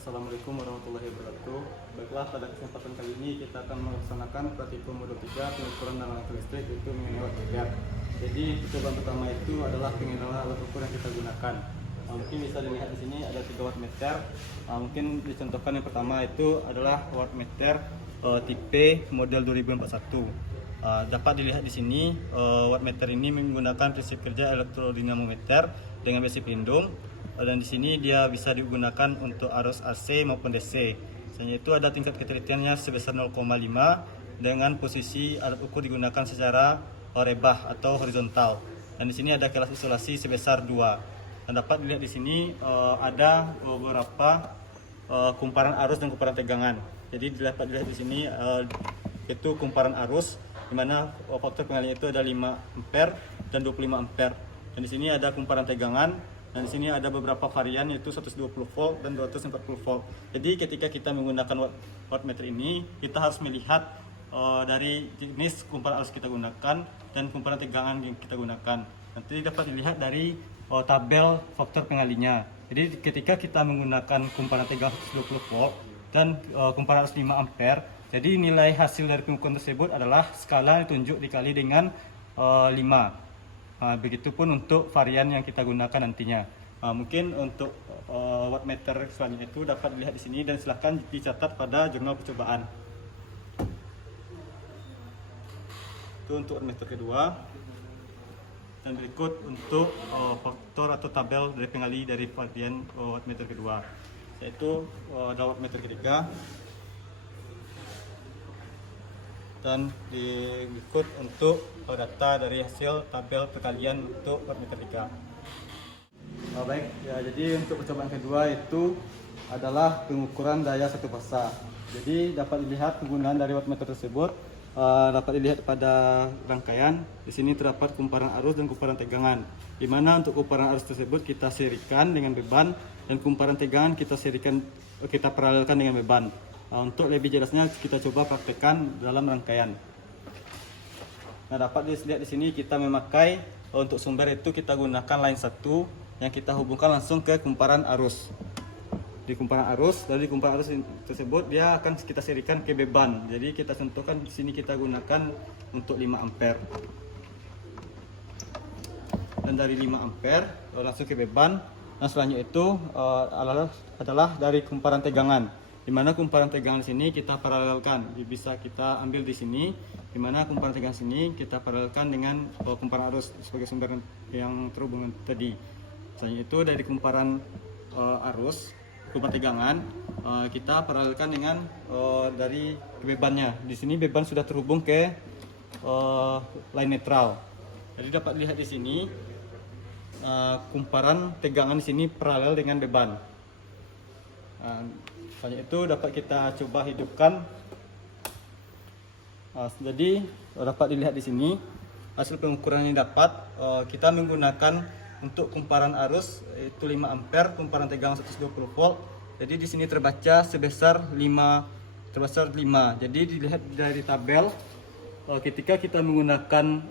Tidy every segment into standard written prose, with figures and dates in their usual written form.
Assalamualaikum warahmatullahi wabarakatuh. Baiklah, pada kesempatan kali ini kita akan melaksanakan praktikum modul 3 pengukuran dan alat listrik, yaitu mengenai alat meter. Jadi percobaan pertama itu adalah pengenalan alat ukur yang kita gunakan. Mungkin bisa dilihat di sini ada 3 watt meter. Mungkin dicontohkan yang pertama itu adalah watt meter tipe model 2041. Dapat dilihat di sini watt meter ini menggunakan prinsip kerja elektrodinamometer dengan besi pelindung. Dan di sini dia bisa digunakan untuk arus AC maupun DC. Misalnya itu ada tingkat ketelitiannya sebesar 0,5 dengan posisi alat ukur digunakan secara rebah atau horizontal. Dan di sini ada kelas isolasi sebesar 2. Dan dapat dilihat di sini ada beberapa kumparan arus dan kumparan tegangan. Jadi dapat dilihat di sini itu kumparan arus di mana faktor pengalihan itu ada 5 ampere dan 25 ampere. Dan di sini ada kumparan tegangan. Dan di sini ada beberapa varian, yaitu 120 volt dan 240 volt. Jadi ketika kita menggunakan wattmeter ini, kita harus melihat dari jenis kumparan arus kita gunakan dan kumparan tegangan yang kita gunakan. Nanti dapat dilihat dari tabel faktor pengalinya. Jadi ketika kita menggunakan kumparan tegangan 120 volt dan kumparan arus 5 ampere, jadi nilai hasil dari pengukuran tersebut adalah skala ditunjuk dikali dengan 5. Begitupun untuk varian yang kita gunakan nantinya. Mungkin untuk wattmeter selanjutnya itu dapat dilihat di sini dan silahkan dicatat pada jurnal percobaan. Itu untuk wattmeter kedua. Dan berikut untuk faktor atau tabel dari pengali dari varian wattmeter kedua, yaitu ada wattmeter ketiga. Dan berikut untuk data dari hasil tabel perkalian untuk wattmeter 3. Baik, ya, jadi untuk percobaan kedua itu adalah pengukuran daya satu fasa. Jadi dapat dilihat penggunaan dari wattmeter tersebut dapat dilihat pada rangkaian. Di sini terdapat kumparan arus dan kumparan tegangan. Di mana untuk kumparan arus tersebut kita serikan dengan beban dan kumparan tegangan kita paralelkan dengan beban. Untuk lebih jelasnya kita coba praktekkan dalam rangkaian. Nah, dapat dilihat di sini kita memakai untuk sumber itu kita gunakan line 1 yang kita hubungkan langsung ke kumparan arus. Di kumparan arus, dari kumparan arus tersebut dia akan kita serikan ke beban. Jadi kita contohkan di sini kita gunakan untuk 5 ampere. Dan dari 5 ampere langsung ke beban. Nah, selanjutnya itu adalah dari kumparan tegangan. Di mana kumparan tegangan sini kita paralelkan, bisa kita ambil di sini, di mana kumparan tegangan sini kita paralelkan dengan kumparan arus sebagai sumber yang terhubung tadi. Selanjutnya itu dari kumparan arus, kumparan tegangan kita paralelkan dengan dari bebannya. Di sini beban sudah terhubung ke line netral. Jadi dapat dilihat di sini kumparan tegangan di sini paralel dengan beban. Selanjutnya itu dapat kita coba hidupkan. Jadi dapat dilihat di sini hasil pengukuran yang dapat kita menggunakan untuk kumparan arus itu 5 ampere, kumparan tegangan 120 volt. Jadi di sini terbaca sebesar 5. Jadi dilihat dari tabel ketika kita menggunakan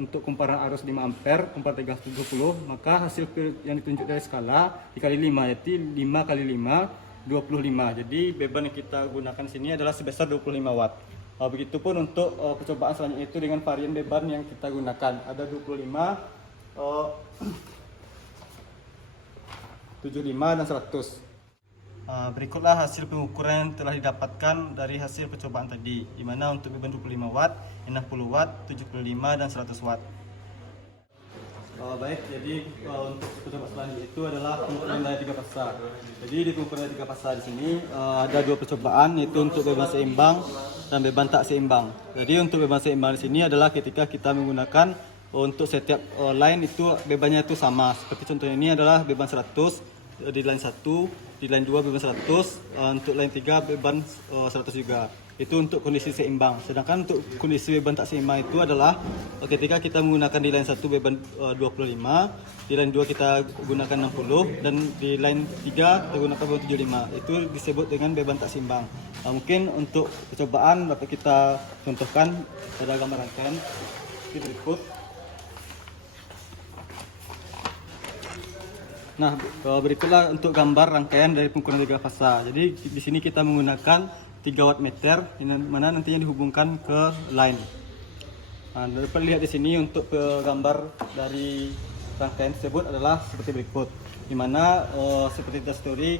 untuk kumparan arus 5 ampere, kumparan tegangan 120, maka hasil yang ditunjuk dari skala dikali 5, yaitu 5 kali 5 25. Jadi beban yang kita gunakan di sini adalah sebesar 25 watt. Begitupun untuk percobaan selanjutnya itu dengan varian beban yang kita gunakan. Ada 25, 75 dan 100. Berikutlah hasil pengukuran yang telah didapatkan dari hasil percobaan tadi, di mana untuk beban 25 watt, 60 watt, 75 dan 100 watt. Baik, jadi untuk percobaan selanjutnya itu adalah pengukuran daya 3 fasa. Jadi di pengukuran daya 3 fasa di sini ada 2 percobaan, yaitu untuk beban seimbang dan beban tak seimbang. Jadi untuk beban seimbang di sini adalah ketika kita menggunakan untuk setiap line itu bebannya itu sama. Seperti contohnya ini adalah beban 100 di line 1, di line 2 beban 100, untuk line 3 beban 100 juga. Itu untuk kondisi seimbang. Sedangkan untuk kondisi beban tak seimbang itu adalah ketika kita menggunakan di line 1 beban 25, di line 2 kita gunakan 60, dan di line 3 kita gunakan beban 75. Itu disebut dengan beban tak seimbang. Mungkin untuk percobaan dapat kita contohkan pada gambar rangkaian berikut. Nah, berikutlah untuk gambar rangkaian dari pengukuran tiga fasa. Jadi di sini kita menggunakan 3 wattmeter, di mana nantinya dihubungkan ke line. Nah, dapat lihat di sini untuk gambar dari rangkaian tersebut adalah seperti berikut. Di mana seperti teori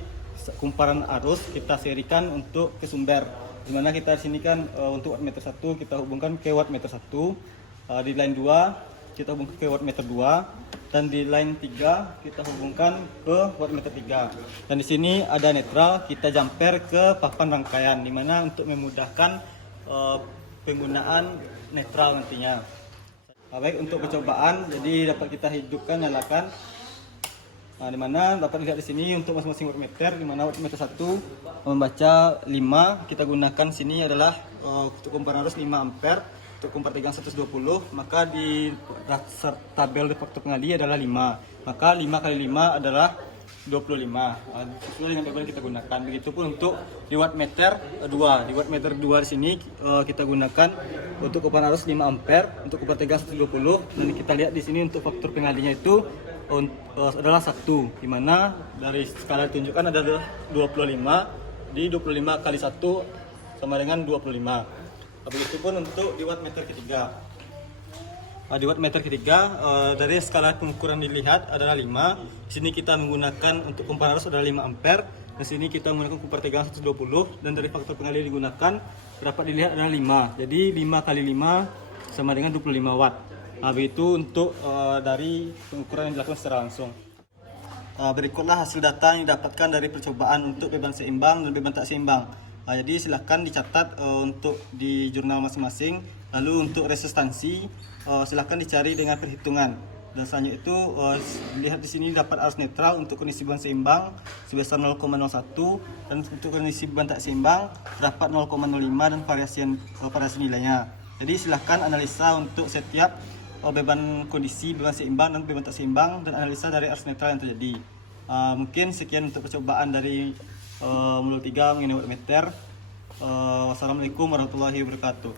kumparan arus kita serikan untuk ke sumber. Di mana kita di sini kan untuk wattmeter 1 kita hubungkan ke wattmeter 1, di line 2 kita hubungkan ke wattmeter 2, dan di line 3 kita hubungkan ke wattmeter 3. Dan di sini ada netral, kita jumper ke papan rangkaian, di mana untuk memudahkan penggunaan netral nantinya. Baik, untuk percobaan, jadi dapat kita hidupkan, nyalakan. Nah, di mana dapat dilihat di sini untuk masing-masing wattmeter, di mana wattmeter 1 membaca 5, kita gunakan sini adalah untuk kumparan arus 5 ampere. Untuk kumpar tegang 120, maka di tabel faktor pengali adalah 5. Maka 5 kali 5 adalah 25. Sesuai dengan tabel yang kita gunakan. Begitupun untuk di wattmeter 2. Di wattmeter 2 di sini kita gunakan untuk kumparan arus 5 ampere, untuk kumpar tegang 120, dan kita lihat di sini untuk faktor pengalinya itu adalah 1, di mana dari skala ditunjukkan adalah 25. Di 25 kali 1 sama dengan 25. Begitupun untuk di wattmeter ketiga. Di wattmeter ketiga dari skala pengukuran dilihat adalah 5. Di sini kita menggunakan untuk kumparan arus adalah 5 ampere. Di sini kita menggunakan kumpar tegang 120, dan dari faktor pengali yang digunakan dapat dilihat adalah 5. Jadi 5 kali 5 sama dengan 25 watt. Begitu untuk dari pengukuran yang dilakukan secara langsung. Berikutlah hasil data yang didapatkan dari percobaan untuk beban seimbang dan beban tak seimbang. Jadi silahkan dicatat untuk di jurnal masing-masing. Lalu untuk resistansi silahkan dicari dengan perhitungan. Dan selanjutnya itu lihat di sini dapat arus netral untuk kondisi beban seimbang sebesar 0,01, dan untuk kondisi beban tak seimbang dapat 0,05, dan variasi nilainya. Jadi silahkan analisa untuk setiap beban kondisi beban seimbang dan beban tak seimbang, dan analisa dari arus netral yang terjadi. Mungkin sekian untuk percobaan dari modul 3 mengenai wattmeter. Wassalamualaikum warahmatullahi wabarakatuh.